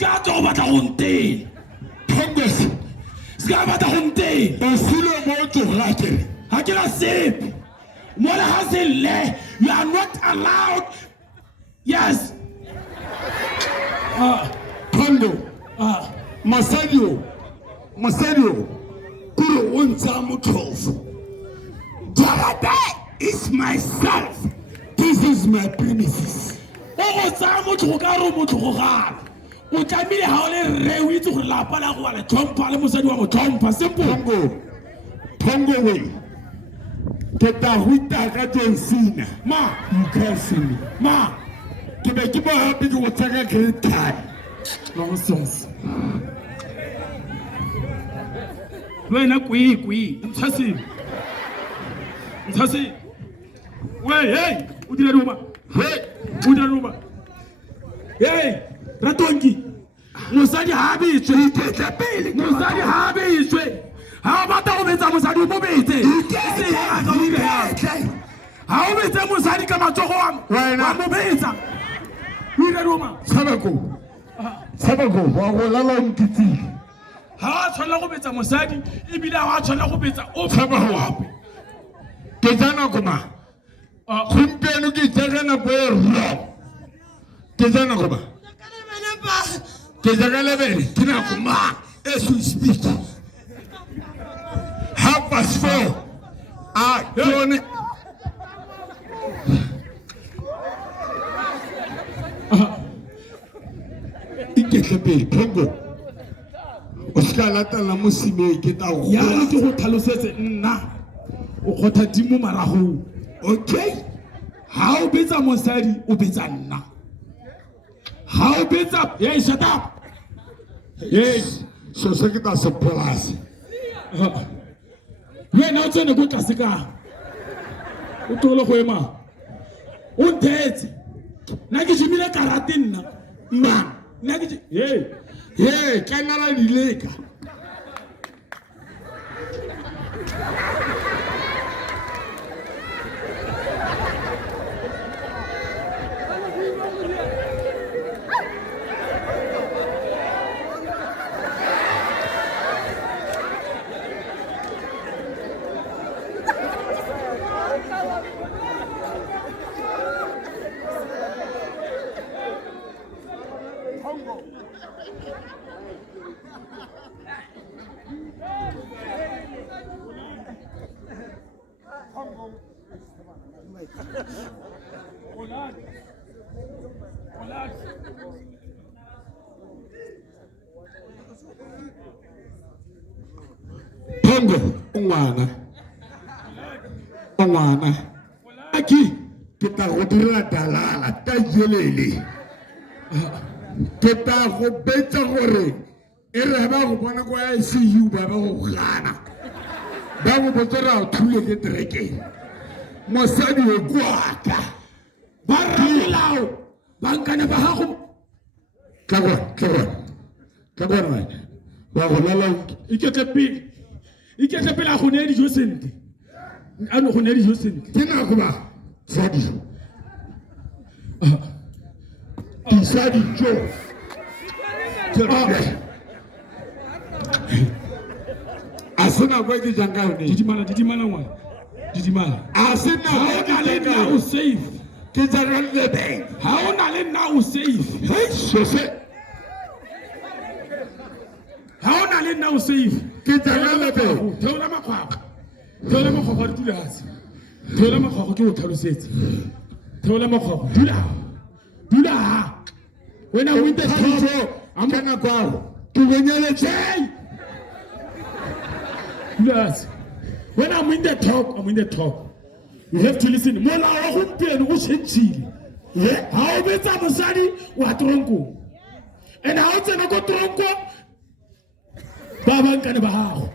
Ska to batla go nteng. Congress. Ska batla go nteng. O sule mo tsogatse. Ha ke la sepe. Mola ha se le, you are not allowed. Yes. Phongo. Masadio. Kuro wonza mothofu. Tshegadi is myself. This is my premises. O tsa motho ka ro motho go gala. O tlamile ha o le re o itse gore lapa la go bala tlhompha le mosadi wa go tlhompha simple. Phongo we. Ke ta huta ka Johnsina. Ma, You can't see me. ma. Ke be ke mo happy ke go tsaka great time. Nonsense. Wena kwi. Ntshasi. Wey, hey, o dira roma. Hey, Ratonki. Mosadi ha bitswe. Ke pele. Mosadi ha bitswe. Ha ba ta go betsa mosadi mo betse. Ha o betsa mosadi ka matsogo wa mo. Wa mo betsa. O dira roma. Sabako, wa go lala mkitsi. Ha tshwana go betsa mosadi ebile ha tshwana go betsa o Sabako. Ke jana kuma. Gompieno ke jagana boerro. Ke jana kuma. Ke jagana bene. Ke na kuma. As we speak. 4:30. Jone. Iketle pele Phongo. O ska latela mosime ke ta go. ya re ke go tlhalosetse nna o khotha dimo maragong. Okay. Ha o betsa mosadi o betsa nna. Ha o betsa hey shut up. Yes. So se ke ta se polase. Wena o tsene go tlase ka. O tolo go ema. O ntetse. Na ke jimile karate nna. Ma, na ke Hey, kana la dileka. Phongo, ngwana. Aki, ke ta go dira dalala ta jelele. Ke ta go betsa gore e re ba go bona kwa ICU ba go gana. Ba go botsora o thule ke trekeng. Mosadi o kwaka. ba ramolao bankana ba gago. Ka bona. Ba go lala Iketle pele a go ne dijo sente. Ano go ne dijo sente. ke na go ba sa dijo. Sa dijo. Asena go ke janga o ne. Didimala ngwana. Asena Ha o na le nna o safe. ke janga le beng. Ha o na le nna o safe. Hey, so se Ha o na le nna o safe. ke janga le beng. Theola makgwakgwa re dula hasi. Theola makgwakgwa ke o tlhalosetse. Theola makgwakgwa dula ha. Wena o inte Dijo, amana kwao. Ke bonyeletse. Dula hasi. When I'm in the talk. You have to listen. Mola wa gompieno go tshentshile. Ha o betsa mosadi wa tronko. And ha o tsena go tronko ba bankane ba gago.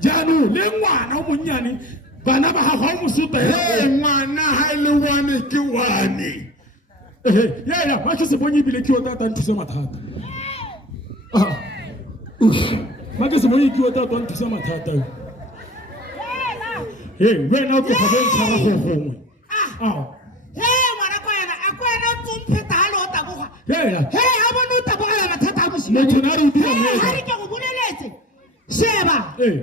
Jaanong le ngwana o monnyane bana ba gago a mosota Ngwana ha ile wane ke wane. ya ba ke se bonye bile ke o tata nthusa mathata. Ba ke se bonye ke o tata nthusa mathata. Wena o ke ga bo ntshara go gongwe. Ngwana kwa yana a kwa yana tsomphe ta ha lo ta go hela he a bona o tabogela mathata a mosimane motho na re dira ha re ke go boleletse sheba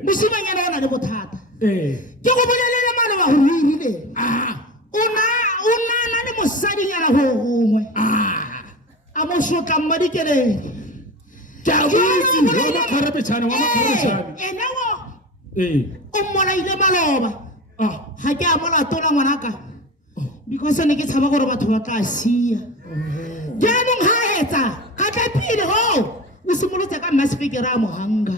mosimanyana o na le bothata ke go bolelele maloba go irile o na le mosadinyana go gongwe a mo sotla mmadikeledi ke a botse wa makgarebetšhane ene o mmolaile maloba ga ke a molatola ngwanaka because ne ke tshaba gore batho ba tla sia jaanong ga etsa ka tla pele go o simolotse ka mmaspekere a mohanga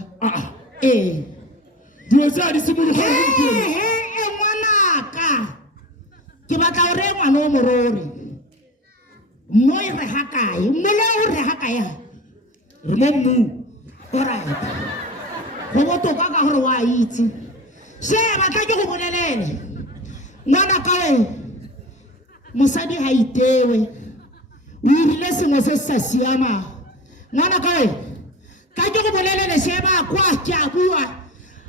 dilo tse a di simologa ngwanaka ke batla gore ngwana o morori mo e re ga kae mmole o re ga kae re mo mmu alright go botoka ka gore wa itse se batla ke go bolelele ngwanaka we mosadi ha itewe o irile sengwe se se sa siama ngwanaka we ka ke go bolelele sheba kwa ke a bua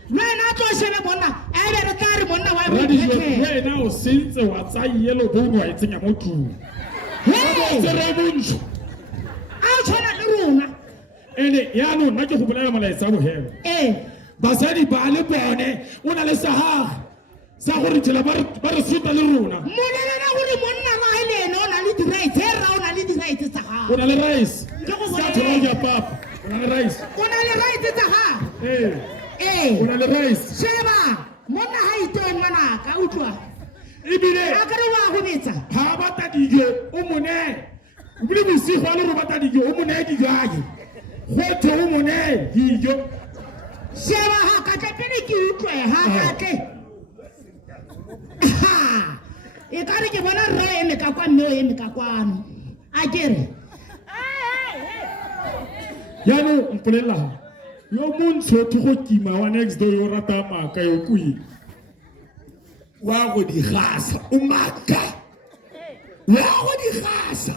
wena tlo shebe bona e be re tla re monna wa wena o sentse wa tsa yelo bono wa itsenya mo tlung tsere bontsho a tshwana le rona ene yaanong nna ke go bolela molaetsa bogelo basadi ba le bone o na le sahaga sa gore tshela ba re suta le rona molelela gore monna wa ene ene o na le di-rights e rra o na le di-rights tsa gago o na le rice ke go sa thola ja papa o na le rice o na le rights tsa gago o na le rice sheba monna ha itewe ngwanaka utlwa ebile a kare wa go betsa ha bata dijo o mone o bile bosigo a le re bata dijo o mone dijo ake gothe o mone dijo sheba ha ka tla pele ke utlwe ha ka tle e kare ke bona rra eme ka kwa mme o eme ka kwano a kere yaanong mpolelela yo montsho go kima wa next door yo rata maaka yo kui wa go di gasa o maka wa go di gasa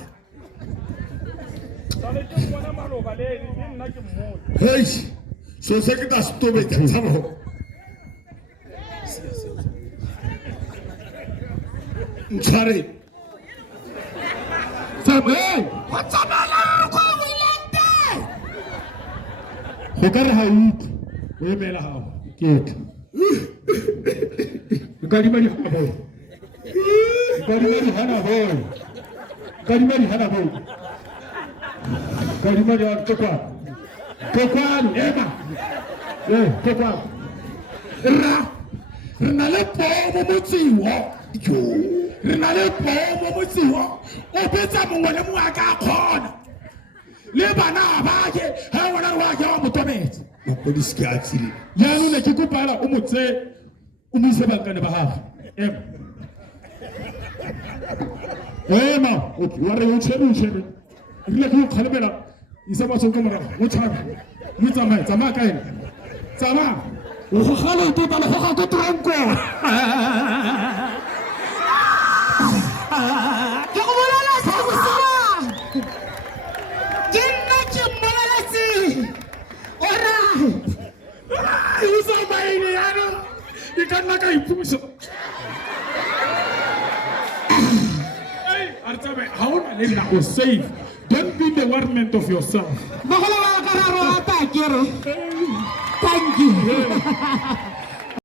hei so se ke ta stobetsa tsamo ntshware go tsamala go wilente go ka re ga utlwe o emela gago ketla kadima di hana boy kadima di hana boy kadima di hana boy kadima di hana tokwano ema tokwano re na le pomo motsiwo re na le pomo motsiwo o betsa mongwe le mongwe a ka kgona le bana bake ga ngwana re wa ke wa motobetse mapodisi ke a tsile yaanong ne ke kopala o motse o mo ise bankane ba gago ema wa re o tshwere ebile ke go kgalemela isa batsong ka morago o tshware mo tsamaya ka ene tsamaya o goga leotota le goga ko tronko ke go bolela sego sena ke nna ke mmoleletse ora o tsamaile yaanong e ka nna ka ipuso ga o na le nna o safe don't be the warment of yourself ba go le ba ka ra rata kere thank you